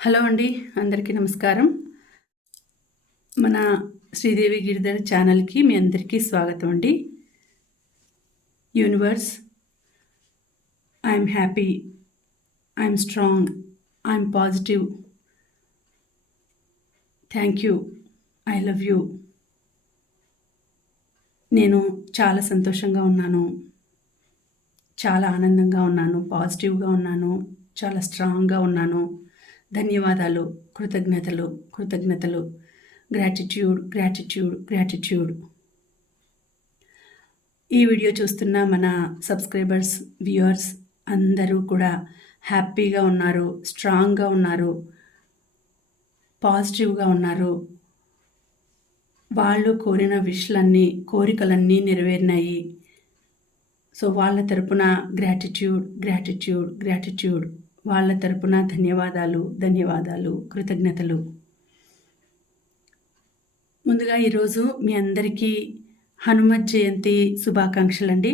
Hello అండి అందరికీ నమస్కారం. మన శ్రీదేవి గిరిధర్ ఛానల్కి మీ అందరికీ స్వాగతం అండి. Universe I'm happy I'm strong I'm positive thank you I love you నేను చాలా సంతోషంగా ఉన్నాను చాలా ఆనందంగా ఉన్నాను పాజిటివ్గా ఉన్నాను చాలా స్ట్రాంగ్గా ఉన్నాను. ధన్యవాదాలు కృతజ్ఞతలు కృతజ్ఞతలు. గ్రాటిట్యూడ్ గ్రాటిట్యూడ్ గ్రాటిట్యూడ్ ఈ వీడియో చూస్తున్న మన సబ్స్క్రైబర్స్ వ్యూయర్స్ అందరూ కూడా హ్యాపీగా ఉన్నారు స్ట్రాంగ్గా ఉన్నారు పాజిటివ్గా ఉన్నారు. వాళ్ళు కోరిన విష్లన్నీ కోరికలన్నీ నెరవేరినాయి. సో వాళ్ళ తరపున గ్రాటిట్యూడ్ గ్రాటిట్యూడ్ గ్రాటిట్యూడ్ వాళ్ళ తరపున ధన్యవాదాలు ధన్యవాదాలు కృతజ్ఞతలు. ముందుగా ఈరోజు మీ అందరికీ హనుమత్ జయంతి శుభాకాంక్షలు అండి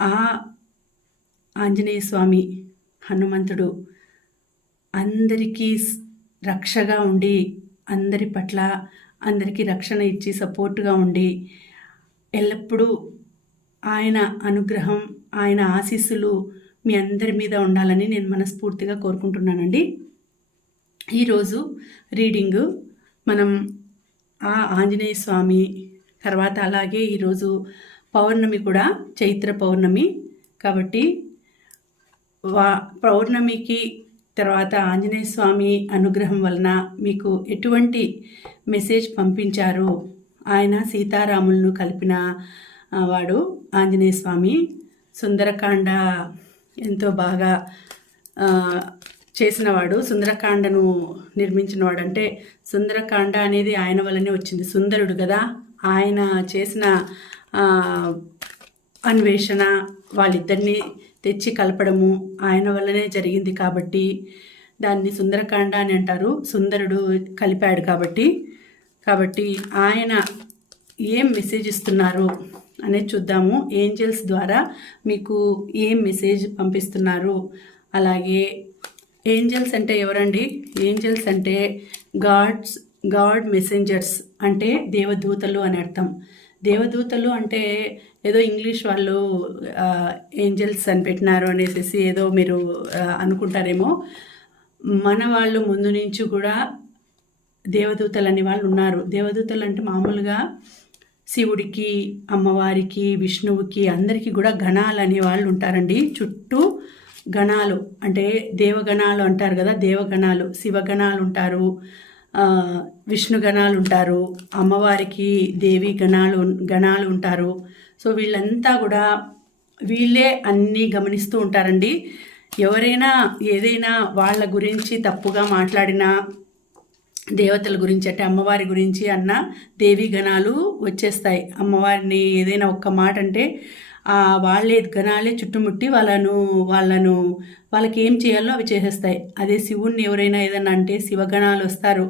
ఆ ఆంజనేయ స్వామి హనుమంతుడు అందరికీ రక్షగా ఉండి అందరి పట్ల అందరికీ రక్షణ ఇచ్చి సపోర్టుగా ఉండి ఎల్లప్పుడూ ఆయన అనుగ్రహం ఆయన ఆశీస్సులు మీ అందరి మీద ఉండాలని నేను మనస్ఫూర్తిగా కోరుకుంటున్నానండి. ఈరోజు రీడింగు మనం ఆ ఆంజనేయ స్వామి తర్వాత అలాగే ఈరోజు పౌర్ణమి కూడా చైత్ర పౌర్ణమి. కాబట్టి వా పౌర్ణమికి తర్వాత ఆంజనేయ స్వామి అనుగ్రహం వలన మీకు ఎటువంటి మెసేజ్ పంపించారు ఆయన సీతారాములను కలిపిన వాడు ఆంజనేయ స్వామి. సుందరకాండ ఎంతో బాగా చేసినవాడు. సుందరకాండను నిర్మించినవాడు అంటే సుందరకాండ అనేది ఆయన వల్లనే వచ్చింది. సుందరుడు కదా. ఆయన చేసిన అన్వేషణ వాళ్ళిద్దరిని తెచ్చి కలపడము ఆయన వల్లనే జరిగింది కాబట్టి దాన్ని సుందరకాండ అని అంటారు. సుందరుడు కలిపాడు కాబట్టి. కాబట్టి ఆయన ఏం మెసేజ్ ఇస్తున్నారు? అనేది చూద్దాము. ఏంజల్స్ ద్వారా మీకు ఏం మెసేజ్ పంపిస్తున్నారు? అలాగే ఏంజల్స్ అంటే ఎవరండి? ఏంజల్స్ అంటే గాడ్స్ గాడ్ మెసెంజర్స్ అంటే దేవదూతలు అని అర్థం. దేవదూతలు అంటే ఏదో ఇంగ్లీష్ వాళ్ళు ఏంజల్స్ అని పెట్టినారు అనేసి ఏదో మీరు అనుకుంటారేమో. మన వాళ్ళు ముందు నుంచి కూడా దేవదూతలు అనే వాళ్ళు ఉన్నారు. దేవదూతలు అంటే మామూలుగా శివుడికి అమ్మవారికి విష్ణువుకి అందరికీ కూడా గణాలు అనే వాళ్ళు ఉంటారండి. చుట్టూ గణాలు అంటే దేవగణాలు అంటారు కదా దేవగణాలు శివగణాలు ఉంటారు విష్ణు గణాలు ఉంటారు అమ్మవారికి దేవి గణాలు గణాలు ఉంటారు. సో వీళ్ళంతా కూడా వీళ్ళే అన్నీ గమనిస్తూ ఉంటారండి. ఎవరైనా ఏదైనా వాళ్ళ గురించి తప్పుగా మాట్లాడినా దేవతల గురించి అంటే అమ్మవారి గురించి అన్న దేవి గణాలు వచ్చేస్తాయి. అమ్మవారిని ఏదైనా ఒక్క మాట అంటే వాళ్ళే గణాలే చుట్టుముట్టి వాళ్ళను వాళ్ళను వాళ్ళకి ఏం చేయాలో అవి చేసేస్తాయి. అదే శివుణ్ణి ఎవరైనా ఏదైనా అంటే శివగణాలు వస్తారు.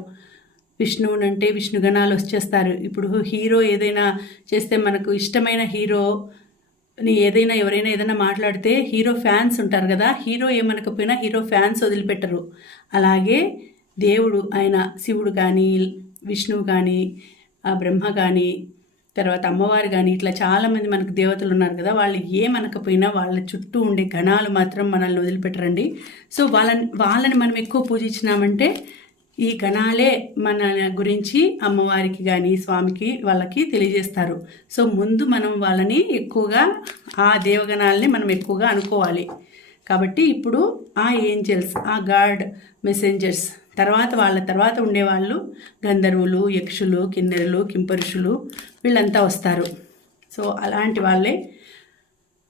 విష్ణువుని అంటే విష్ణుగణాలు వచ్చేస్తారు. ఇప్పుడు హీరో ఏదైనా చేస్తే మనకు ఇష్టమైన హీరో నీ ఏదైనా ఎవరైనా ఏదైనా మాట్లాడితే హీరో ఫ్యాన్స్ ఉంటారు కదా హీరో ఏమనకపోయినా హీరో ఫ్యాన్స్ వదిలిపెట్టరు. అలాగే దేవుడు ఆయన శివుడు కానీ విష్ణువు కానీ ఆ బ్రహ్మ కానీ తర్వాత అమ్మవారు కానీ ఇట్లా చాలామంది మనకు దేవతలు ఉన్నారు కదా వాళ్ళు ఏమనకపోయినా వాళ్ళ చుట్టూ ఉండే గణాలు మాత్రం మనల్ని వదిలిపెట్టరండి. సో వాళ్ళని వాళ్ళని మనం ఎక్కువ పూజించినామంటే ఈ గణాలే మన గురించి అమ్మవారికి కానీ స్వామికి వాళ్ళకి తెలియజేస్తారు. సో ముందు మనం వాళ్ళని ఎక్కువగా ఆ దేవగణాలని మనం ఎక్కువగా అనుకోవాలి. కాబట్టి ఇప్పుడు ఆ ఏంజల్స్ ఆ గాడ్ మెసెంజర్స్ తర్వాత వాళ్ళ తర్వాత ఉండేవాళ్ళు గంధర్వులు యక్షులు కిన్నెరులు కింపరుషులు వీళ్ళంతా వస్తారు. సో అలాంటి వాళ్ళే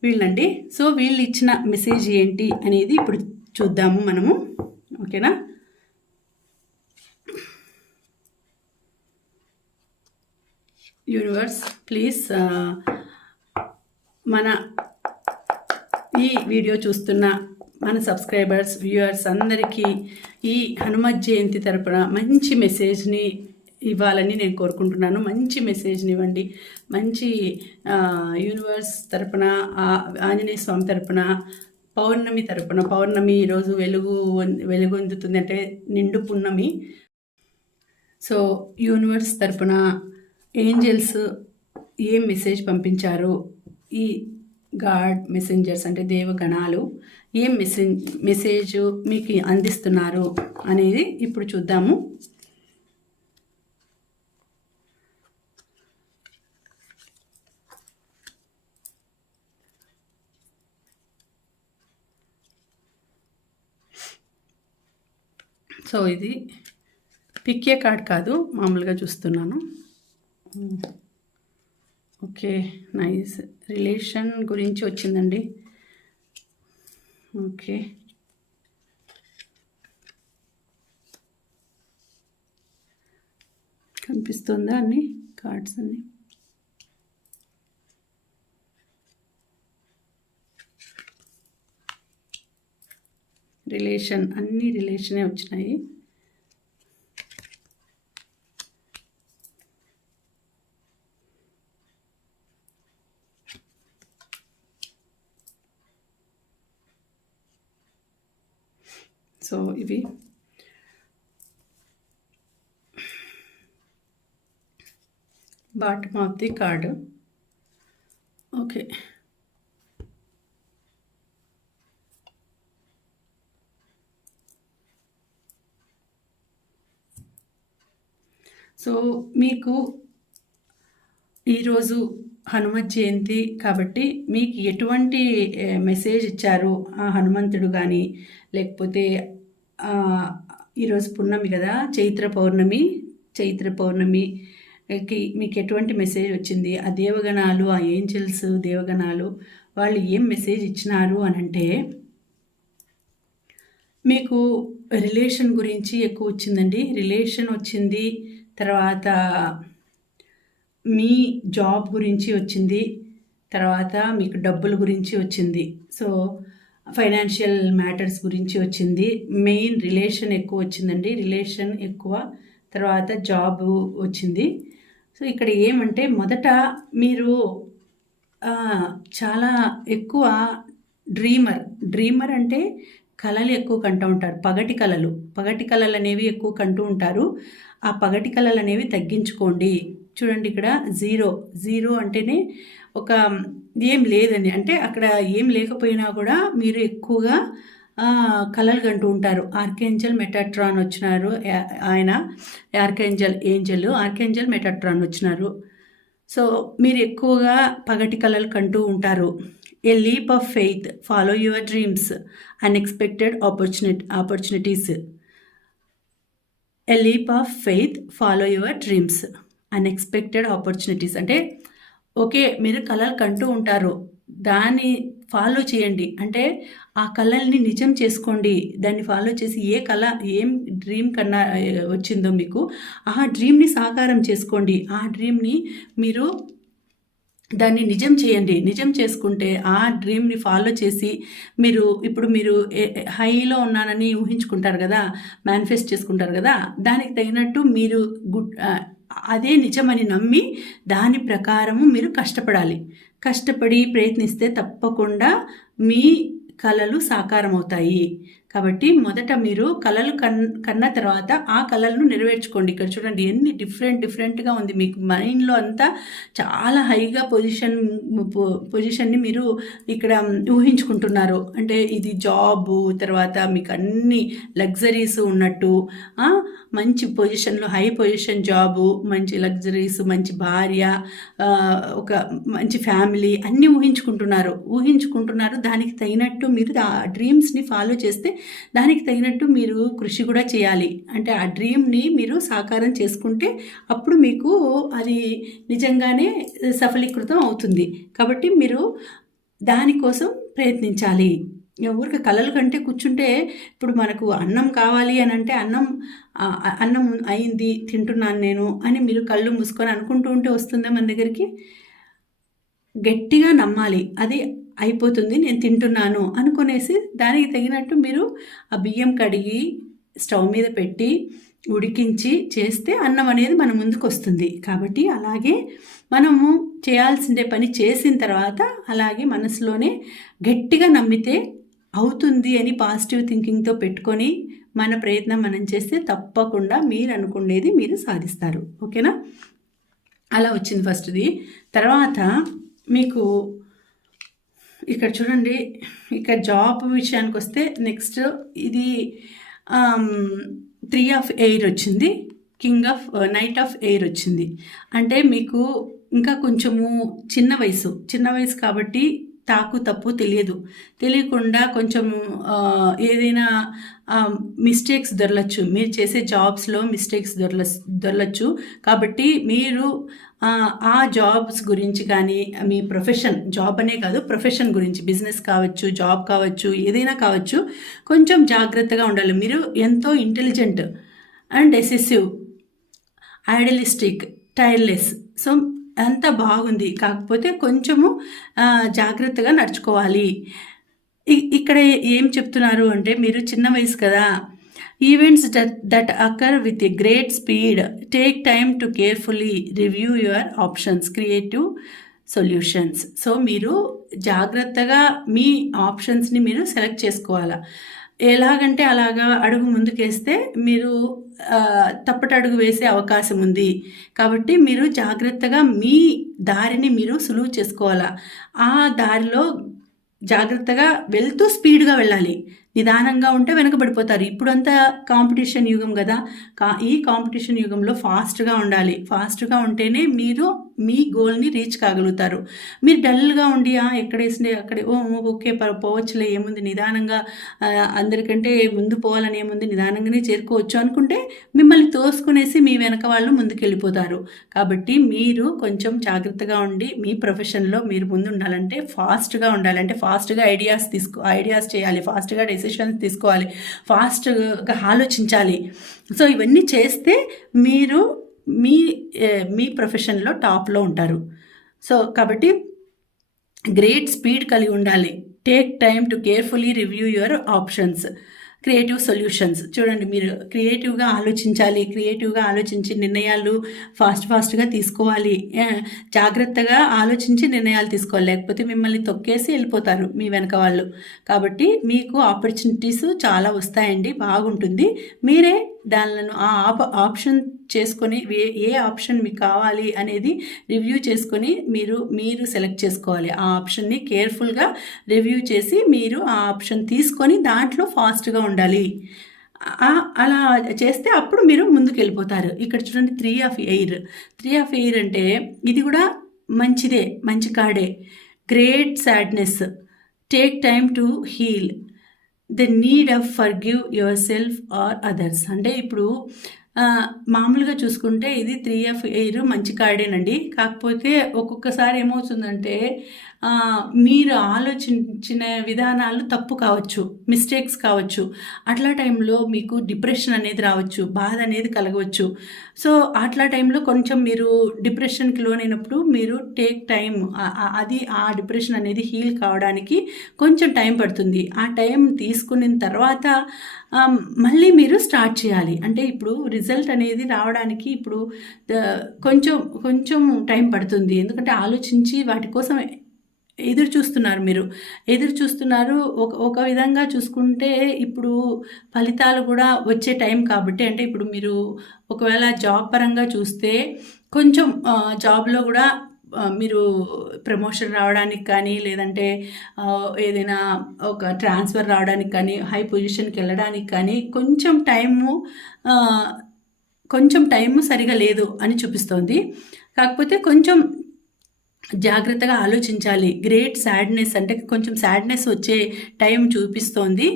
వీళ్ళండి. సో వీళ్ళు ఇచ్చిన మెసేజ్ ఏంటి అనేది ఇప్పుడు చూద్దాము మనము. ఓకేనా? యూనివర్స్ ప్లీజ్ మన ఈ వీడియో చూస్తున్న మన సబ్స్క్రైబర్స్ వ్యూయర్స్ అందరికీ ఈ హనుమత్ జయంతి తరపున మంచి మెసేజ్ని ఇవ్వాలని నేను కోరుకుంటున్నాను. మంచి మెసేజ్ని ఇవ్వండి. మంచి యూనివర్స్ తరపున ఆంజనేయ స్వామి తరపున పౌర్ణమి తరపున పౌర్ణమి ఈరోజు వెలుగు వెలుగొందుతుంది అంటే నిండు పున్నమి. సో యూనివర్స్ తరపున ఏంజల్స్ ఏం మెసేజ్ పంపించారు? ఈ గాడ్ మెసెంజర్స్ అంటే దేవగణాలు. ఏం మెసేజ్ మెసేజ్ మీకు అందిస్తున్నారు అనేది ఇప్పుడు చూద్దాము. సో ఇది పిక్కే కార్డ్ కాదు మామూలుగా చూస్తున్నాను. Okay nice. రిలేషన్ గురించి వచ్చిందండి. ఓకే కనిపిస్తుందా అన్ని కార్డ్స్ అన్నీ రిలేషన్ అన్ని రిలేషనే వచ్చినాయి. సో ఇవి bottom of the card okay so మీకు ఈరోజు హనుమత్ జయంతి కాబట్టి మీకు ఎటువంటి మెసేజ్ ఇచ్చారు ఆ హనుమంతుడు కానీ లేకపోతే ఈరోజు పున్నమి కదా చైత్ర పౌర్ణమి. చైత్ర పౌర్ణమికి మీకు ఎటువంటి మెసేజ్ వచ్చింది? ఆ దేవగణాలు ఆ ఏంజల్స్ దేవగణాలు వాళ్ళు ఏం మెసేజ్ ఇచ్చినారు అని అంటే మీకు రిలేషన్ గురించి ఎక్కువ వచ్చిందండి. రిలేషన్ వచ్చింది తర్వాత మీ జాబ్ గురించి వచ్చింది తర్వాత మీకు డబ్బుల గురించి వచ్చింది. సో ఫైనాన్షియల్ మ్యాటర్స్ గురించి వచ్చింది. మెయిన్ రిలేషన్ ఎక్కువ వచ్చిందండి. రిలేషన్ ఎక్కువ తర్వాత జాబ్ వచ్చింది. సో ఇక్కడ ఏమంటే మొదట మీరు చాలా ఎక్కువ డ్రీమర్. డ్రీమర్ అంటే కళలు ఎక్కువ కంటూ ఉంటారు. పగటి కళలు. పగటి కళలు అనేవి ఎక్కువ కంటూ ఉంటారు. ఆ పగటి కళలు అనేవి తగ్గించుకోండి. చూడండి ఇక్కడ జీరో. జీరో అంటేనే ఒక ఏం లేదని అంటే అక్కడ ఏం లేకపోయినా కూడా మీరు ఎక్కువగా కలలు కంటూ ఉంటారు. ఆర్కేంజల్ మెటాట్రాన్ వచ్చినారు. ఆయన ఆర్కేంజల్ ఏంజల్ ఆర్కేంజల్ మెటాట్రాన్ వచ్చినారు. సో మీరు ఎక్కువగా పగటి కళలు కంటూ ఉంటారు. A leap of faith follow your dreams unexpected opportunity opportunities. A leap of faith follow your dreams unexpected opportunities. అంటే ఓకే మీరు కళలు కంటూ ఉంటారు. దాన్ని ఫాలో చేయండి. అంటే ఆ కళల్ని నిజం చేసుకోండి. దాన్ని ఫాలో చేసి ఏ కళ ఏం డ్రీమ్ కన్నా వచ్చిందో మీకు ఆ డ్రీమ్ని సాకారం చేసుకోండి. ఆ డ్రీమ్ని మీరు దాన్ని నిజం చేయండి. నిజం చేసుకుంటే ఆ డ్రీమ్ని ఫాలో చేసి మీరు ఇప్పుడు మీరు హైలో ఉన్నానని ఊహించుకుంటారు కదా మేనిఫెస్ట్ చేసుకుంటారు కదా దానికి తగినట్టు మీరు గుడ్ అదే నిజమని నమ్మి దాని ప్రకారము మీరు కష్టపడాలి. కష్టపడి ప్రయత్నిస్తే తప్పకుండా మీ కళలు సాకారమవుతాయి. కాబట్టి మొదట మీరు కళలు కన్ కన్న తర్వాత ఆ కళలను నెరవేర్చుకోండి. ఇక్కడ చూడండి ఎన్ని డిఫరెంట్ డిఫరెంట్గా ఉంది. మీకు మైండ్లో అంతా చాలా హైగా పొజిషన్ పొజిషన్ని మీరు ఇక్కడ ఊహించుకుంటున్నారు. అంటే ఇది జాబు తర్వాత మీకు అన్ని లగ్జరీస్ ఉన్నట్టు మంచి పొజిషన్లో హై పొజిషన్ జాబు మంచి లగ్జరీస్ మంచి భార్య ఒక మంచి ఫ్యామిలీ అన్నీ ఊహించుకుంటున్నారు. ఊహించుకుంటున్నారు. దానికి తగినట్టు మీరు ఆ డ్రీమ్స్ని ఫాలో చేస్తే దానికి తగినట్టు మీరు కృషి కూడా చేయాలి. అంటే ఆ డ్రీమ్ని మీరు సాకారం చేసుకుంటే అప్పుడు మీకు అది నిజంగానే సఫలీకృతం అవుతుంది. కాబట్టి మీరు దానికోసం ప్రయత్నించాలి. ఊరికి కళలు కంటే కూర్చుంటే ఇప్పుడు మనకు అన్నం కావాలి అని అంటే అన్నం అన్నం అయింది తింటున్నాను నేను అని మీరు కళ్ళు మూసుకొని అనుకుంటూ ఉంటే వస్తుందా మన దగ్గరికి? గట్టిగా నమ్మాలి. అది అయిపోతుంది నేను తింటున్నాను అనుకునేసి దానికి తగినట్టు మీరు ఆ బియ్యం కడిగి స్టవ్ మీద పెట్టి ఉడికించి చేస్తే అన్నం అనేది మన ముందుకు వస్తుంది కాబట్టి అలాగే మనము చేయాల్సిందే పని చేసిన తర్వాత అలాగే మనసులోనే గట్టిగా నమ్మితే అవుతుంది అని పాజిటివ్ థింకింగ్తో పెట్టుకొని మన ప్రయత్నం మనం చేస్తే తప్పకుండా మీరు అనుకునేది మీరు సాధిస్తారు. ఓకేనా? అలా వచ్చింది ఫస్ట్ది తర్వాత మీకు ఇక్కడ చూడండి ఇక్కడ జాబ్ విషయానికి వస్తే నెక్స్ట్ ఇది త్రీ ఆఫ్ ఎయిర్ వచ్చింది king of knight of air వచ్చింది. అంటే మీకు ఇంకా కొంచెము చిన్న వయసు చిన్న వయసు కాబట్టి తాకు తప్పు తెలియదు. తెలియకుండా కొంచెం uh, ఏదైనా um, మిస్టేక్స్ దొరలచ్చు. మీరు చేసే జాబ్స్లో మిస్టేక్స్ దొరల దొరలచ్చు. కాబట్టి మీరు ఆ జాబ్స్ గురించి కానీ మీ ప్రొఫెషన్ జాబ్ అనే కాదు ప్రొఫెషన్ గురించి బిజినెస్ కావచ్చు జాబ్ కావచ్చు ఏదైనా కావచ్చు కొంచెం జాగ్రత్తగా ఉండాలి. మీరు ఎంతో intelligent and decisive idealistic tireless so అంత బాగుంది. కాకపోతే కొంచెము జాగ్రత్తగా నడుచుకోవాలి. ఇక్కడ ఏం చెప్తున్నారు అంటే మీరు చిన్న వయసు కదా events that occur with a great speed take time to carefully review your options creative solutions so మీరు జాగ్రత్తగా మీ ఆప్షన్స్ని మీరు సెలెక్ట్ చేసుకోవాలా. ఎలాగంటే అలాగా అడుగు ముందుకేస్తే మీరు తప్పటడుగు వేసే అవకాశం ఉంది. కాబట్టి మీరు జాగ్రత్తగా మీ దారిని మీరు సులువు చేసుకోవాలా. ఆ దారిలో జాగ్రత్తగా వెళ్తూ స్పీడ్గా వెళ్ళాలి. నిదానంగా ఉంటే వెనకబడిపోతారు. ఇప్పుడంతా కాంపిటీషన్ యుగం కదా. కా ఈ కాంపిటీషన్ యుగంలో ఫాస్ట్గా ఉండాలి. ఫాస్ట్గా ఉంటేనే మీరు మీ గోల్ని రీచ్ కాగలుగుతారు. మీరు డల్గా ఉండి ఎక్కడేసిండే అక్కడే ఓ ఓకే పోవచ్చులే ఏముంది నిదానంగా అందరికంటే ముందు పోవాలని ఏముంది నిదానంగానే చేరుకోవచ్చు అనుకుంటే మిమ్మల్ని తోసుకునేసి మీ వెనక వాళ్ళు ముందుకెళ్ళిపోతారు. కాబట్టి మీరు కొంచెం జాగ్రత్తగా ఉండి మీ ప్రొఫెషన్లో మీరు ముందు ఉండాలంటే ఫాస్ట్గా ఉండాలి అంటే ఫాస్ట్గా ఐడియాస్ తీసుకో ఐడియాస్ చేయాలి. ఫాస్ట్గా డెసిషన్స్ తీసుకోవాలి. ఫాస్ట్గా ఆలోచించాలి. సో ఇవన్నీ చేస్తే మీరు మీ మీ ప్రొఫెషన్లో టాప్లో ఉంటారు. సో కాబట్టి గ్రేట్ స్పీడ్ కలిగి ఉండాలి. Take time to carefully review your options creative solutions. చూడండి మీరు క్రియేటివ్గా ఆలోచించాలి క్రియేటివ్గా ఆలోచించి నిర్ణయాలు ఫాస్ట్ ఫాస్ట్గా తీసుకోవాలి. జాగ్రత్తగా ఆలోచించి నిర్ణయాలు తీసుకోవాలి. లేకపోతే మిమ్మల్ని తొక్కేసి వెళ్ళిపోతారు మీ వెనక వాళ్ళు. కాబట్టి మీకు ఆపర్చునిటీస్ చాలా వస్తాయండి బాగుంటుంది. మీరే దానిలను ఆ ఆప్ ఆప్షన్ చేసుకొని ఏ ఏ ఆప్షన్ మీకు కావాలి అనేది రివ్యూ చేసుకొని మీరు మీరు సెలెక్ట్ చేసుకోవాలి. ఆ ఆప్షన్ని కేర్ఫుల్గా రివ్యూ చేసి మీరు ఆ ఆప్షన్ తీసుకొని దాంట్లో ఫాస్ట్గా ఉండాలి. అలా చేస్తే అప్పుడు మీరు ముందుకు వెళ్ళిపోతారు ఇక్కడ చూడండి three of air. Three of air అంటే ఇది కూడా మంచిదే మంచి కార్డే. Great sadness. Take time to heal. The need of forgive yourself or others అంటే ఇప్పుడు మామూలుగా చూసుకుంటే ఇది త్రీ ఎఫ్ ఎయిర్ మంచి కార్డేనండి కాకపోతే ఒక్కొక్కసారి ఏమవుతుందంటే మీరు ఆలోచించిన విధానాలు తప్పు కావచ్చు మిస్టేక్స్ కావచ్చు. అట్లా టైంలో మీకు డిప్రెషన్ అనేది రావచ్చు బాధ అనేది కలగవచ్చు. సో అట్లా టైంలో కొంచెం మీరు డిప్రెషన్కి లోనైనప్పుడు మీరు టేక్ టైం అది ఆ డిప్రెషన్ అనేది హీల్ కావడానికి కొంచెం టైం పడుతుంది. ఆ టైం తీసుకున్న తర్వాత మళ్ళీ మీరు స్టార్ట్ చేయాలి. అంటే ఇప్పుడు రిజల్ట్ అనేది రావడానికి ఇప్పుడు కొంచెం కొంచెం టైం పడుతుంది. ఎందుకంటే ఆలోచించి వాటి కోసం ఎదురు చూస్తున్నారు మీరు. ఎదురు చూస్తున్నారు. ఒక ఒక విధంగా చూసుకుంటే ఇప్పుడు ఫలితాలు కూడా వచ్చే టైం కాబట్టి అంటే ఇప్పుడు మీరు ఒకవేళ జాబ్ పరంగా చూస్తే కొంచెం జాబ్లో కూడా మీరు ప్రమోషన్ రావడానికి కానీ లేదంటే ఏదైనా ఒక ట్రాన్స్ఫర్ రావడానికి కానీ హై పొజిషన్కి వెళ్ళడానికి కానీ కొంచెం టైము కొంచెం టైము సరిగా లేదు అని చూపిస్తోంది. కాకపోతే కొంచెం జాగ్రత్తగా ఆలోచించాలి. గ్రేట్ సాడ్నెస్ అంటే కొంచెం సాడ్నెస్ వచ్చే టైం చూపిస్తోంది.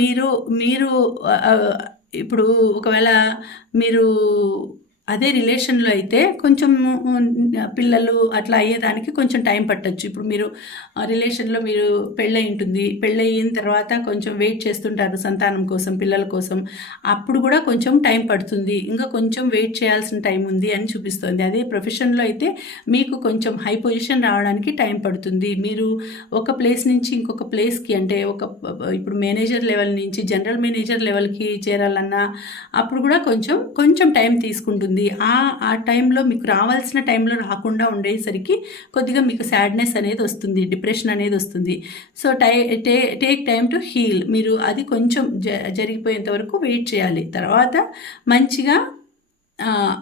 మీరు మీరు ఇప్పుడు ఒకవేళ మీరు అదే రిలేషన్లో అయితే కొంచెం పిల్లలు అట్లా అయ్యేదానికి కొంచెం టైం పట్టచ్చు. ఇప్పుడు మీరు రిలేషన్లో మీరు పెళ్ళై ఉంటుంది. పెళ్ళయిన తర్వాత కొంచెం వెయిట్ చేస్తుంటారు సంతానం కోసం పిల్లల కోసం. అప్పుడు కూడా కొంచెం టైం పడుతుంది. ఇంకా కొంచెం వెయిట్ చేయాల్సిన టైం ఉంది అని చూపిస్తుంది. అదే ప్రొఫెషన్లో అయితే మీకు కొంచెం హై పొజిషన్ రావడానికి టైం పడుతుంది. మీరు ఒక ప్లేస్ నుంచి ఇంకొక ప్లేస్కి అంటే ఒక ఇప్పుడు మేనేజర్ లెవెల్ నుంచి జనరల్ మేనేజర్ లెవెల్కి చేరాలన్నా అప్పుడు కూడా కొంచెం కొంచెం టైం తీసుకుంటుంది. ఉంటుంది. ఆ ఆ టైంలో మీకు రావాల్సిన టైంలో రాకుండా ఉండేసరికి కొద్దిగా మీకు సాడ్నెస్ అనేది వస్తుంది డిప్రెషన్ అనేది వస్తుంది. సో టై టే టేక్ టైం టు హీల్. మీరు అది కొంచెం జ జరిగిపోయేంత వరకు వెయిట్ చేయాలి. తర్వాత మంచిగా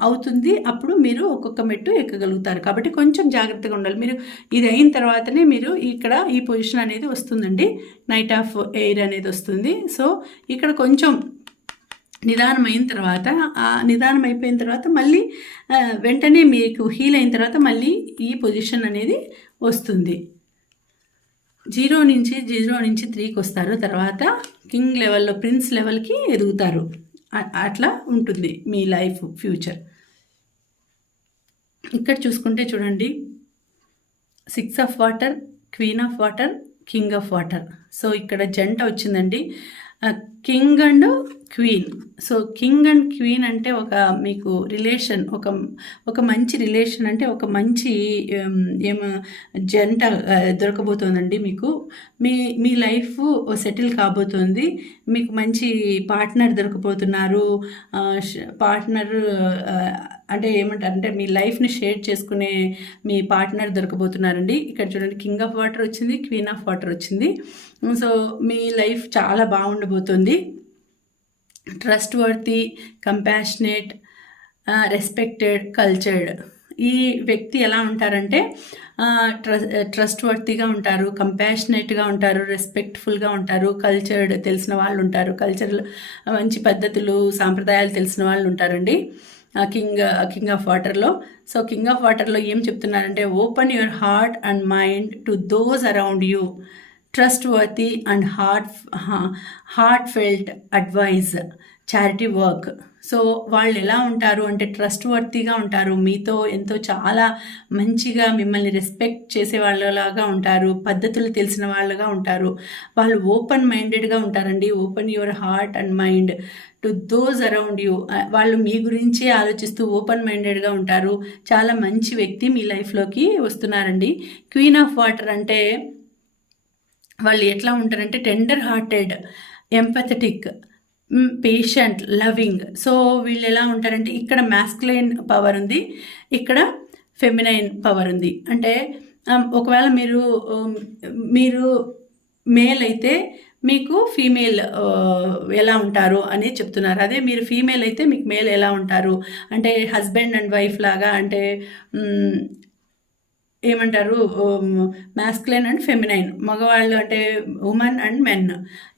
అవుతుంది. అప్పుడు మీరు ఒక్కొక్క మెట్టు ఎక్కగలుగుతారు. కాబట్టి కొంచెం జాగ్రత్తగా ఉండాలి. మీరు ఇది అయిన తర్వాతనే మీరు ఇక్కడ ఈ పొజిషన్ అనేది వస్తుందండి. నైట్ ఆఫ్ ఎయిర్ అనేది వస్తుంది. సో ఇక్కడ కొంచెం నిదానం అయిన తర్వాత ఆ నిదానం అయిపోయిన తర్వాత మళ్ళీ వెంటనే మీకు హీల్ అయిన తర్వాత మళ్ళీ ఈ పొజిషన్ అనేది వస్తుంది. జీరో నుంచి జీరో నుంచి త్రీకి వస్తారు. తర్వాత కింగ్ లెవెల్లో ప్రిన్స్ లెవెల్కి ఎదుగుతారు. అట్లా ఉంటుంది మీ లైఫ్ ఫ్యూచర్. ఇక్కడ చూసుకుంటే చూడండి. Six of water queen of water king of water so ఇక్కడ జంట వచ్చిందండి. King and queen. So king and queen అంటే ఒక మీకు రిలేషన్ ఒక ఒక మంచి రిలేషన్ అంటే ఒక మంచి ఏమ జంట దొరకబోతోందండి మీకు. మీ మీ లైఫ్ సెటిల్ కాబోతోంది. మీకు మంచి పార్ట్నర్ దొరకబోతున్నారు. పార్ట్నర్ అంటే ఏమంటారంటే మీ లైఫ్ని షేర్ చేసుకునే మీ పార్ట్నర్ దొరకబోతున్నారండి. ఇక్కడ చూడండి కింగ్ ఆఫ్ వాటర్ వచ్చింది క్వీన్ ఆఫ్ వాటర్ వచ్చింది. సో మీ లైఫ్ చాలా బాగుండబోతుంది. Trustworthy compassionate respected cultured. ఈ వ్యక్తి ఎలా ఉంటారంటే ట్రస్ట్ వర్తీగా ఉంటారు కంపాషనేట్గా ఉంటారు రెస్పెక్ట్ఫుల్గా ఉంటారు కల్చర్డ్ తెలిసిన వాళ్ళు ఉంటారు కల్చర్ మంచి పద్ధతులు సాంప్రదాయాలు తెలిసిన వాళ్ళు ఉంటారండి. కింగ్ కింగ్ ఆఫ్ వాటర్లో సో కింగ్ ఆఫ్ వాటర్లో ఏం చెప్తున్నారంటే open your heart and mind to those around you trustworthy and heart heartfelt advice charity work so వాళ్ళు ఎలా ఉంటారు? అంటే ట్రస్ట్ వర్తీగా ఉంటారు. మీతో ఎంతో చాలా మంచిగా మిమ్మల్ని రెస్పెక్ట్ చేసే వాళ్ళలాగా ఉంటారు. పద్ధతులు తెలిసిన వాళ్ళగా ఉంటారు. వాళ్ళు ఓపెన్ మైండెడ్గా ఉంటారండి. Open your heart and mind to those around you వాళ్ళు మీ గురించే ఆలోచిస్తూ ఓపెన్ మైండెడ్గా ఉంటారు. చాలా మంచి వ్యక్తి మీ లైఫ్లోకి వస్తున్నారండి. క్వీన్ ఆఫ్ వాటర్ అంటే వాళ్ళు ఎట్లా ఉంటారంటే tender hearted empathetic patient loving so వీళ్ళు ఎలా ఉంటారంటే ఇక్కడ మ్యాస్కులైన్ పవర్ ఉంది ఇక్కడ ఫెమినైన్ పవర్ ఉంది. అంటే um, ఒకవేళ మీరు um, మీరు మేల్ అయితే మీకు ఫీమేల్ uh, ఎలా ఉంటారు అని చెప్తున్నారు. అదే మీరు ఫీమేల్ అయితే మీకు మేల్ ఎలా ఉంటారు? అంటే హస్బెండ్ అండ్ వైఫ్ లాగా అంటే ఏమంటారు మ్యాస్క్లైన్ అండ్ ఫెమినైన్ మగవాళ్ళు అంటే ఉమెన్ అండ్ మెన్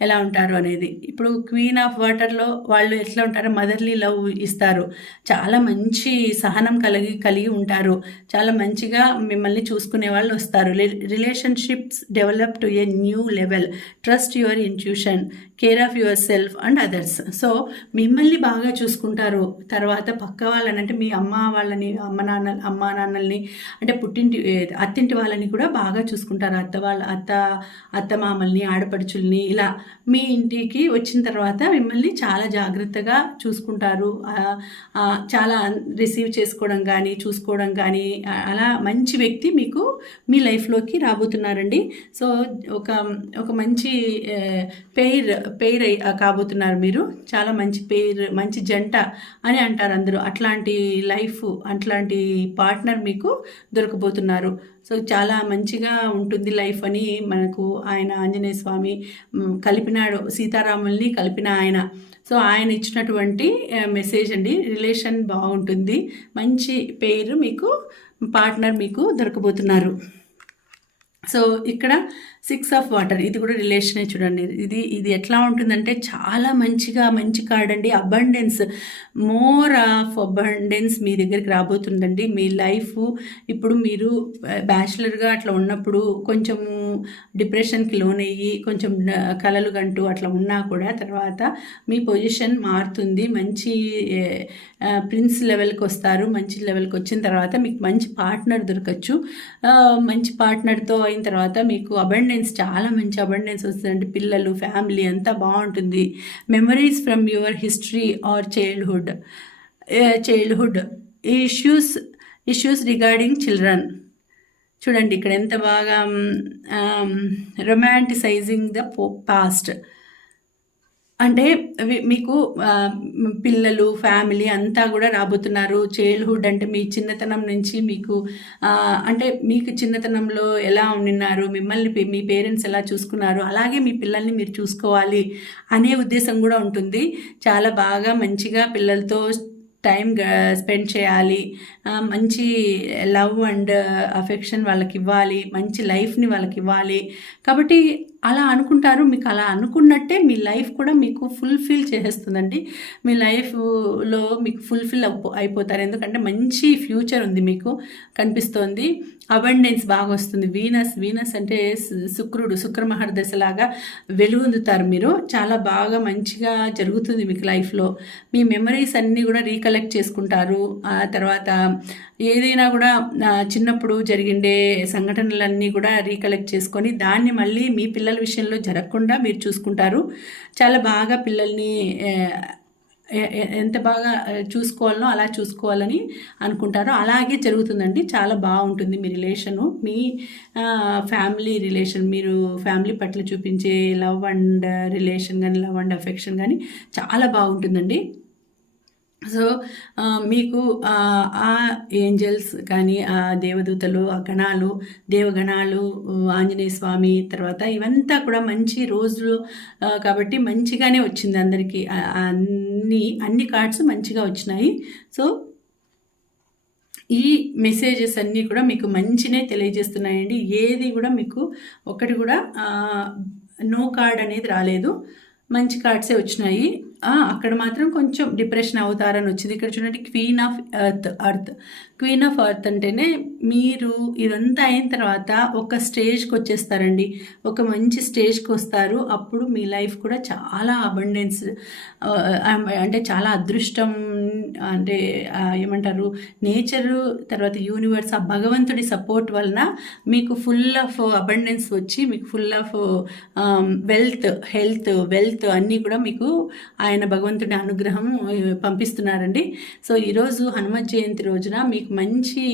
ఎలా ఉంటారు అనేది. ఇప్పుడు క్వీన్ ఆఫ్ వాటర్లో వాళ్ళు ఎట్లా ఉంటారో? మదర్లీ లవ్ ఇస్తారు. చాలా మంచి సహనం కలిగి కలిగి ఉంటారు. చాలా మంచిగా మిమ్మల్ని చూసుకునే వాళ్ళు వస్తారు. Relationships develop to a new level trust your intuition care of your self and others so మిమ్మల్ని బాగా చూసుకుంటారు. తర్వాత పక్క వాళ్ళని అంటే మీ అమ్మ వాళ్ళని అమ్మ నాన్న అమ్మ నాన్నల్ని అంటే పుట్టింటి అత్తింటి వాళ్ళని కూడా బాగా చూసుకుంటారు. అత్త వాళ్ళ అత్త అత్త మామల్ని ఆడపడుచుల్ని ఇలా మీ ఇంటికి వచ్చిన తర్వాత మిమ్మల్ని చాలా జాగ్రత్తగా చూసుకుంటారు. చాలా రిసీవ్ చేసుకోవడం కానీ చూసుకోవడం కానీ అలా మంచి వ్యక్తి మీకు మీ లైఫ్లోకి రాబోతున్నారండి. సో ఒక ఒక మంచి పేర్ పెయిర్ కాబోతున్నారు మీరు. చాలా మంచి పేరు మంచి జంట అని అంటారు అందరూ. అట్లాంటి లైఫ్ అట్లాంటి పార్ట్నర్ మీకు దొరకబోతున్నారు. సో చాలా మంచిగా ఉంటుంది లైఫ్ అని మనకు ఆయన ఆంజనేయ స్వామి కలిపినాడు సీతారాముల్ని కలిపిన ఆయన. సో ఆయన ఇచ్చినటువంటి మెసేజ్ అండి రిలేషన్ బాగుంటుంది. మంచి పేరు మీకు పార్ట్నర్ మీకు దొరకబోతున్నారు. సో ఇక్కడ సిక్స్ ఆఫ్ వాటర్ ఇది కూడా రిలేషనే చూడండి. ఇది ఇది ఎట్లా ఉంటుందంటే చాలా మంచిగా మంచి కార్డ్ అండి. అబండెన్స్ మోర్ ఆఫ్ అబండెన్స్ మీ దగ్గరికి రాబోతుందండి. మీ లైఫ్ ఇప్పుడు మీరు బ్యాచిలర్గా అట్లా ఉన్నప్పుడు కొంచెము డిప్రెషన్కి లోన్ అయ్యి కొంచెం కలలు గంటూ అట్లా ఉన్నా కూడా తర్వాత మీ పొజిషన్ మారుతుంది. మంచి ప్రిన్స్ లెవెల్కి వస్తారు. మంచి లెవెల్కి వచ్చిన తర్వాత మీకు మంచి పార్ట్నర్ దొరకచ్చు. మంచి పార్ట్నర్తో అయిన తర్వాత మీకు అబండెన్స్ చాలా మంచి అబండెన్స్ వస్తుందంటే పిల్లలు ఫ్యామిలీ అంతా బాగుంటుంది. Memories from your history or childhood childhood issues issues regarding children చూడండి ఇక్కడ ఎంత బాగా రొమాంటిసైజింగ్ ద పాస్ట్ అంటే మీకు పిల్లలు ఫ్యామిలీ అంతా కూడా రాబోతున్నారు. చైల్డ్హుడ్ అంటే మీ చిన్నతనం నుంచి మీకు అంటే మీకు చిన్నతనంలో ఎలా ఉండినారు? మిమ్మల్ని మీ పేరెంట్స్ ఎలా చూసుకున్నారు? అలాగే మీ పిల్లల్ని మీరు చూసుకోవాలి అనే ఉద్దేశం కూడా ఉంటుంది. చాలా బాగా మంచిగా పిల్లలతో టైం స్పెండ్ చేయాలి. మంచి లవ్ అండ్ అఫెక్షన్ వాళ్ళకి ఇవ్వాలి. మంచి లైఫ్ని వాళ్ళకి ఇవ్వాలి. కాబట్టి అలా అనుకుంటారు. మీకు అలా అనుకున్నట్టే మీ లైఫ్ కూడా మీకు ఫుల్ఫిల్ చేసేస్తుందండి. మీ లైఫ్లో మీకు ఫుల్ఫిల్ అయిపో అయిపోతారు. ఎందుకంటే మంచి ఫ్యూచర్ ఉంది మీకు కనిపిస్తోంది. అబండెన్స్ బాగా వస్తుంది. వీనస్ వీనస్ అంటే శుక్రుడు శుక్రమహర్ దశలాగా వెలుగొందుతారు మీరు. చాలా బాగా మంచిగా జరుగుతుంది మీకు లైఫ్లో మీ మెమరీస్ అన్నీ కూడా రీకలెక్ట్ చేసుకుంటారు. ఆ తర్వాత ఏదైనా కూడా చిన్నప్పుడు జరిగిండే సంఘటనలన్నీ కూడా రీకలెక్ట్ చేసుకొని దాన్ని మళ్ళీ మీ పిల్లల విషయంలో జరగకుండా మీరు చూసుకుంటారు. చాలా బాగా పిల్లల్ని ఎంత బాగా చూసుకోవాలనో అలా చూసుకోవాలని అనుకుంటారో. అలాగే జరుగుతుందండి. చాలా బాగుంటుంది మీ రిలేషను. మీ ఫ్యామిలీ రిలేషన్ మీరు ఫ్యామిలీ పట్ల చూపించే లవ్ అండ్ రిలేషన్ కానీ లవ్ అండ్ అఫెక్షన్ కానీ చాలా బాగుంటుందండి. సో మీకు ఆ, ఏంజల్స్ కానీ ఆ దేవదూతలు ఆ గణాలు దేవగణాలు ఆంజనేయ స్వామి తర్వాత ఇవంతా కూడా మంచి రోజులు కాబట్టి మంచిగానే వచ్చింది అందరికీ. అన్ని అన్ని కార్డ్స్ మంచిగా వచ్చినాయి. సో ఈ మెసేజెస్ అన్నీ కూడా మీకు మంచినే తెలియజేస్తున్నాయండి. ఏది కూడా మీకు ఒకటి కూడా నో కార్డ్ అనేది రాలేదు. మంచి కార్డ్సే వచ్చినాయి. అక్కడ మాత్రం కొంచెం డిప్రెషన్ అవుతారని వచ్చింది. ఇక్కడ చూడండి queen of earth earth. Queen of earth అంటేనే మీరు ఇదంతా అయిన తర్వాత ఒక స్టేజ్కి వచ్చేస్తారండి. ఒక మంచి స్టేజ్కి వస్తారు. అప్పుడు మీ లైఫ్ కూడా చాలా అబండెన్స్ అంటే చాలా అదృష్టం అంటే ఏమంటారు నేచరు తర్వాత యూనివర్స్ ఆ భగవంతుడి సపోర్ట్ వలన మీకు ఫుల్ ఆఫ్ అబండెన్స్ వచ్చి మీకు full of wealth health wealth అన్నీ కూడా మీకు ఆయన భగవంతుడి అనుగ్రహం పంపిస్తున్నారండి. సో ఈరోజు హనుమత్ జయంతి రోజున మీకు మంచి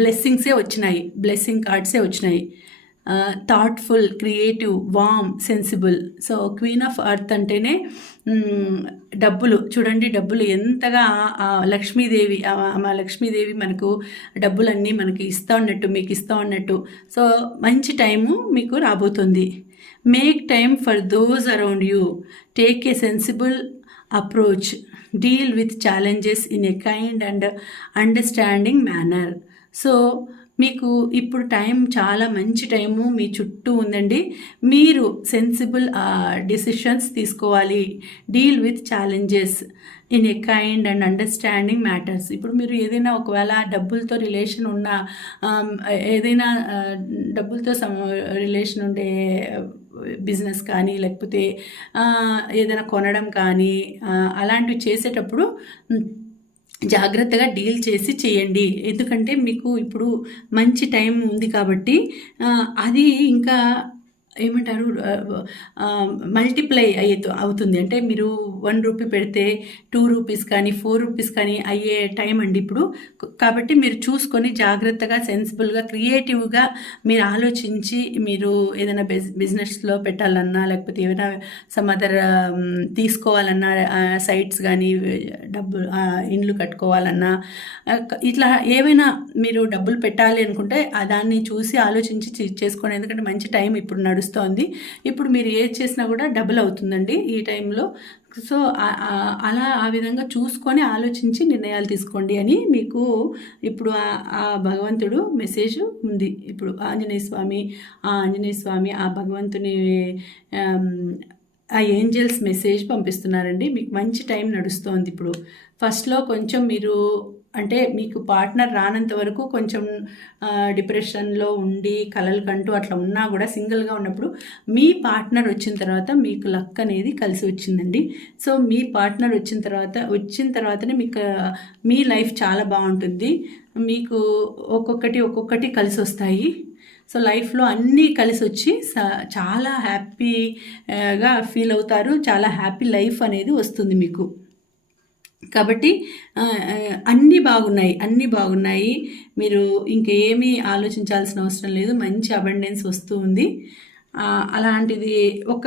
బ్లెస్సింగ్సే వచ్చినాయి. బ్లెస్సింగ్ కార్డ్సే వచ్చినాయి. Thoughtful creative warm sensible so queen of earth అంటేనే డబ్బులు. చూడండి డబ్బులు ఎంతగా లక్ష్మీదేవి మా లక్ష్మీదేవి మనకు డబ్బులన్నీ మనకి ఇస్తూ ఉన్నట్టు మీకు ఇస్తూ ఉన్నట్టు. సో మంచి టైము మీకు రాబోతుంది. Make time for those around you take a sensible approach deal with challenges in a kind and understanding manner so మీకు ఇప్పుడు టైం చాలా మంచి టైము మీ చుట్టూ ఉందండి. మీరు సెన్సిబుల్ డిసిషన్స్ తీసుకోవాలి. Deal with challenges in a kind and understanding matters ఇప్పుడు మీరు ఏదైనా ఒకవేళ డబ్బులతో రిలేషన్ ఉన్న ఏదైనా డబ్బులతో సమ రిలేషన్ ఉండే బిజినెస్ కానీ లేకపోతే ఏదైనా కొనడం కానీ అలాంటివి చేసేటప్పుడు జాగ్రత్తగా డీల్ చేసి చేయండి. ఎందుకంటే మీకు ఇప్పుడు మంచి టైం ఉంది కాబట్టి అది ఇంకా ఏమంటారు మల్టిప్లై అయ్యే అవుతుంది. అంటే మీరు వన్ రూపీ పెడితే టూ రూపీస్ కానీ ఫోర్ రూపీస్ కానీ అయ్యే టైం అండి ఇప్పుడు. కాబట్టి మీరు చూసుకొని జాగ్రత్తగా సెన్సిబుల్గా క్రియేటివ్గా మీరు ఆలోచించి మీరు ఏదైనా బిజ్ బిజినెస్లో పెట్టాలన్నా లేకపోతే ఏమైనా సమ్ అదర్ తీసుకోవాలన్నా సైట్స్ కానీ డబ్బు ఇండ్లు కట్టుకోవాలన్నా ఇట్లా ఏవైనా మీరు డబ్బులు పెట్టాలి అనుకుంటే దాన్ని చూసి ఆలోచించి చేసుకోండి ఎందుకంటే మంచి టైం ఇప్పుడు నడుస్తోంది. ఇప్పుడు మీరు ఏది చేసినా కూడా డబుల్ అవుతుందండి ఈ టైంలో. సో అలా ఆ విధంగా చూసుకొని ఆలోచించి నిర్ణయాలు తీసుకోండి అని మీకు ఇప్పుడు ఆ- భగవంతుడు మెసేజ్ ఉంది. ఇప్పుడు ఆంజనేయ స్వామి ఆ ఆంజనేయ స్వామి ఆ భగవంతుని ఆ ఏంజల్స్ మెసేజ్ పంపిస్తున్నారండి. మీకు మంచి టైం నడుస్తోంది ఇప్పుడు. ఫస్ట్లో కొంచెం మీరు అంటే మీకు పార్ట్నర్ రానంత వరకు కొంచెం డిప్రెషన్లో ఉండి కలలు కంటూ అట్లా ఉన్నా కూడా సింగిల్గా ఉన్నప్పుడు మీ పార్ట్నర్ వచ్చిన తర్వాత మీకు లక్ అనేది కలిసి వచ్చిందండి. సో మీ పార్ట్నర్ వచ్చిన తర్వాత వచ్చిన తర్వాతనే మీకు మీ లైఫ్ చాలా బాగుంటుంది. మీకు ఒక్కొక్కటి ఒక్కొక్కటి కలిసి వస్తాయి. సో లైఫ్లో అన్నీ కలిసి వచ్చి చాలా హ్యాపీగా ఫీల్ అవుతారు. చాలా హ్యాపీ లైఫ్ అనేది వస్తుంది మీకు. కాబట్టి అన్నీ బాగున్నాయి అన్నీ బాగున్నాయి. మీరు ఇంకేమీ ఆలోచించాల్సిన అవసరం లేదు. మంచి అబండెన్స్ వస్తూ ఉంది. అలాంటిది ఒక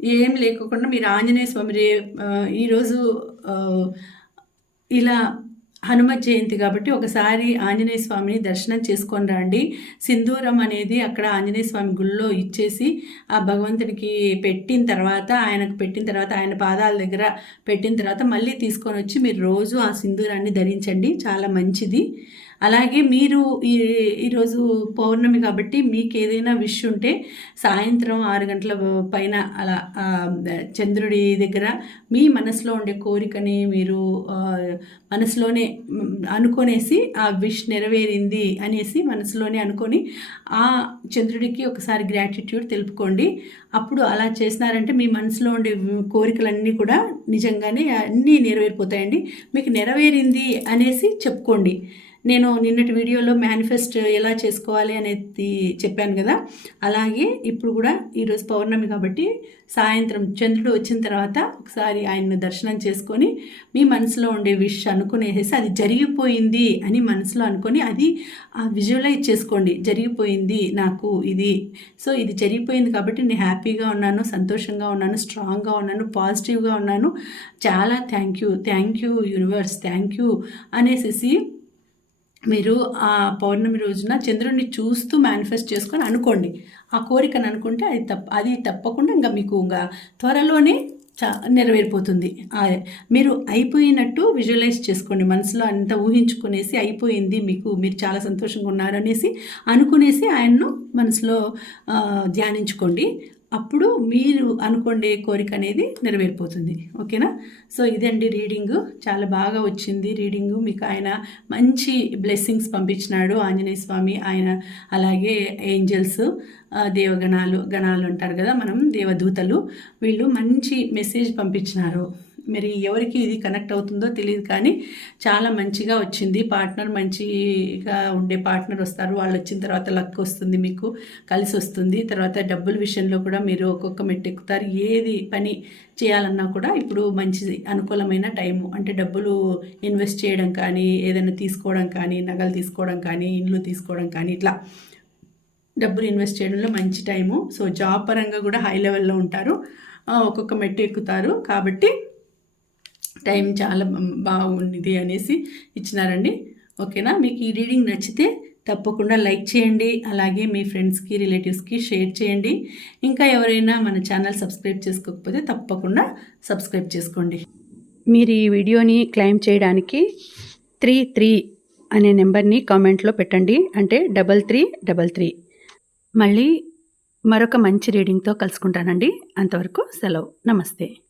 ఏం లేకోకుండా మీరు ఆంజనేయ స్వామి రే ఈరోజు ఇలా హనుమ జయంతి కాబట్టి ఒకసారి ఆంజనేయ స్వామిని దర్శనం చేసుకొని రండి. సింధూరం అనేది అక్కడ ఆంజనేయ స్వామి గుళ్ళో ఇచ్చేసి ఆ భగవంతుడికి పెట్టిన తర్వాత ఆయనకు పెట్టిన తర్వాత ఆయన పాదాల దగ్గర పెట్టిన తర్వాత మళ్ళీ తీసుకొని వచ్చి మీరు రోజు ఆ సింధూరాన్ని ధరించండి. చాలా మంచిది. అలాగే మీరు ఈ ఈరోజు పౌర్ణమి కాబట్టి మీకు ఏదైనా విష్ ఉంటే సాయంత్రం ఆరు గంటల పైన అలా చంద్రుడి దగ్గర మీ మనసులో ఉండే కోరికని మీరు మనసులోనే అనుకొనేసి ఆ విష్ నెరవేరింది అనేసి మనసులోనే అనుకొని ఆ చంద్రుడికి ఒకసారి గ్రాటిట్యూడ్ తెలుపుకోండి. అప్పుడు అలా చేసినారంటే మీ మనసులో ఉండే కోరికలన్నీ కూడా నిజంగానే అన్నీ నెరవేరిపోతాయండి. మీకు నెరవేరింది అనేసి చెప్పుకోండి. నేను నిన్నటి వీడియోలో మేనిఫెస్ట్ ఎలా చేసుకోవాలి అనేది చెప్పాను కదా. అలాగే ఇప్పుడు కూడా ఈరోజు పౌర్ణమి కాబట్టి సాయంత్రం చంద్రుడు వచ్చిన తర్వాత ఒకసారి ఆయన్ను దర్శనం చేసుకొని మీ మనసులో ఉండే విష్ అనుకునేసేసి అది జరిగిపోయింది అని మనసులో అనుకొని అది విజువలైజ్ చేసుకోండి. జరిగిపోయింది నాకు ఇది. సో ఇది జరిగిపోయింది కాబట్టి నేను హ్యాపీగా ఉన్నాను సంతోషంగా ఉన్నాను స్ట్రాంగ్గా ఉన్నాను పాజిటివ్గా ఉన్నాను. చాలా thank you thank you universe thank you అనేసి మీరు ఆ పౌర్ణమి రోజున చంద్రుడిని చూస్తూ మేనిఫెస్ట్ చేసుకొని అనుకోండి. ఆ కోరికను అనుకుంటే అది తప్ప అది తప్పకుండా ఇంకా మీకు ఇంకా త్వరలోనే చా నెరవేరిపోతుంది. మీరు అయిపోయినట్టు విజువలైజ్ చేసుకోండి. మనసులో అంత ఊహించుకునేసి అయిపోయింది మీకు మీరు చాలా సంతోషంగా ఉన్నారు అనేసి అనుకునేసి ఆయన్ను మనసులో ధ్యానించుకోండి. అప్పుడు మీరు అనుకునే కోరిక అనేది నెరవేరిపోతుంది. ఓకేనా? సో ఇదండి రీడింగ్. చాలా బాగా వచ్చింది రీడింగ్. మీకు ఆయన మంచి బ్లెస్సింగ్స్ పంపించినాడు ఆంజనేయ స్వామి ఆయన అలాగే ఏంజల్స్ దేవగణాలు గణాలు అంటారు కదా మనం దేవదూతలు. వీళ్ళు మంచి మెసేజ్ పంపించినారు. మరి ఎవరికి ఇది కనెక్ట్ అవుతుందో తెలియదు కానీ చాలా మంచిగా వచ్చింది. పార్ట్నర్ మంచిగా ఉండే పార్ట్నర్ వస్తారు. వాళ్ళు వచ్చిన తర్వాత లక్ వస్తుంది మీకు కలిసి వస్తుంది. తర్వాత డబ్బుల విషయంలో కూడా మీరు ఒక్కొక్క మెట్టు ఎక్కుతారు. ఏది పని చేయాలన్నా కూడా ఇప్పుడు మంచిది అనుకూలమైన టైము అంటే డబ్బులు ఇన్వెస్ట్ చేయడం కానీ ఏదైనా తీసుకోవడం కానీ నగలు తీసుకోవడం కానీ ఇండ్లు తీసుకోవడం కానీ ఇట్లా డబ్బులు ఇన్వెస్ట్ చేయడంలో మంచి టైము సో జాబ్ పరంగా కూడా హై లెవెల్లో ఉంటారు. ఒక్కొక్క మెట్టు ఎక్కుతారు. కాబట్టి టైం చాలా బాగుంది అనేసి ఇచ్చినారండి. ఓకేనా? మీకు ఈ రీడింగ్ నచ్చితే తప్పకుండా లైక్ చేయండి అలాగే మీ ఫ్రెండ్స్కి రిలేటివ్స్కి షేర్ చేయండి. ఇంకా ఎవరైనా మన ఛానల్ సబ్స్క్రైబ్ చేసుకోకపోతే తప్పకుండా సబ్స్క్రైబ్ చేసుకోండి. మీరు ఈ వీడియోని క్లెయిమ్ చేయడానికి త్రీ త్రీ అనే నెంబర్ని కామెంట్లో పెట్టండి. అంటే డబల్ త్రీ డబల్ త్రీ. మళ్ళీ మరొక మంచి రీడింగ్తో కలుసుకుంటానండి. అంతవరకు సెలవు. నమస్తే.